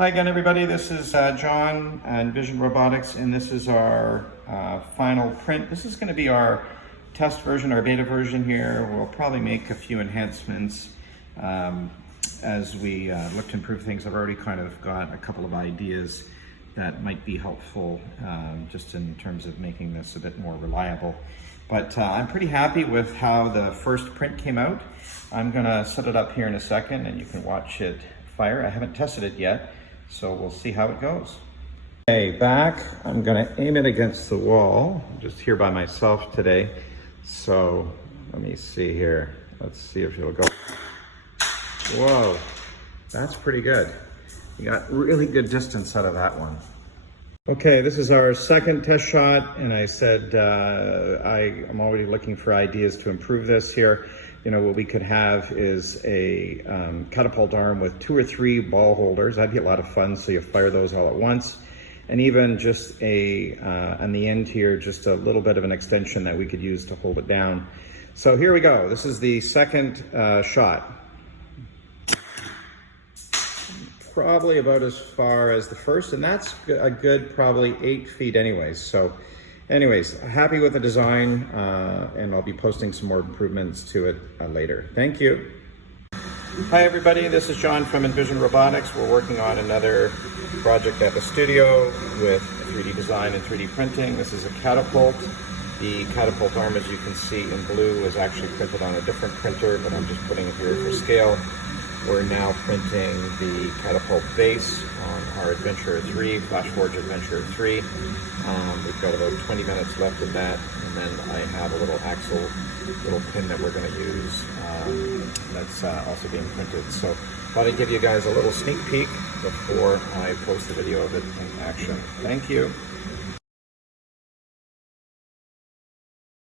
Hi again, everybody. This is John and Vision Robotics, and this is our final print. This is going to be our test version, our beta version here. We'll probably make a few enhancements as we look to improve things. I've already kind of got a couple of ideas that might be helpful just in terms of making this a bit more reliable. But I'm pretty happy with how the first print came out. I'm going to set it up here in a second and you can watch it fire. I haven't tested it yet, so we'll see how it goes. Okay, back. I'm going to aim it against the wall. I'm just here by myself today. So let me see here. Let's see if it'll go. Whoa, that's pretty good. You got really good distance out of that one. Okay, this is our second test shot, and I said I'm already looking for ideas to improve this here. You know, what we could have is a catapult arm with 2 or 3 ball holders. That'd be a lot of fun, so you fire those all at once. And even just on the end here, just a little bit of an extension that we could use to hold it down. So here we go. This is the second shot. Probably about as far as the first, and that's a good probably 8 feet anyways. So anyways, happy with the design, and I'll be posting some more improvements to it later. Thank you. Hi everybody, this is John from Envision Robotics. We're working on another project at the studio with 3D design and 3D printing. This is a Catapult. The Catapult arm, as you can see in blue, is actually printed on a different printer, but I'm just putting it here for scale. We're now printing the Catapult base on our Adventure 3, FlashForge Adventure 3. We've got about 20 minutes left of that, and then I have a little axle, little pin that we're going to use that's also being printed. So thought I'd give you guys a little sneak peek before I post the video of it in action. Thank you.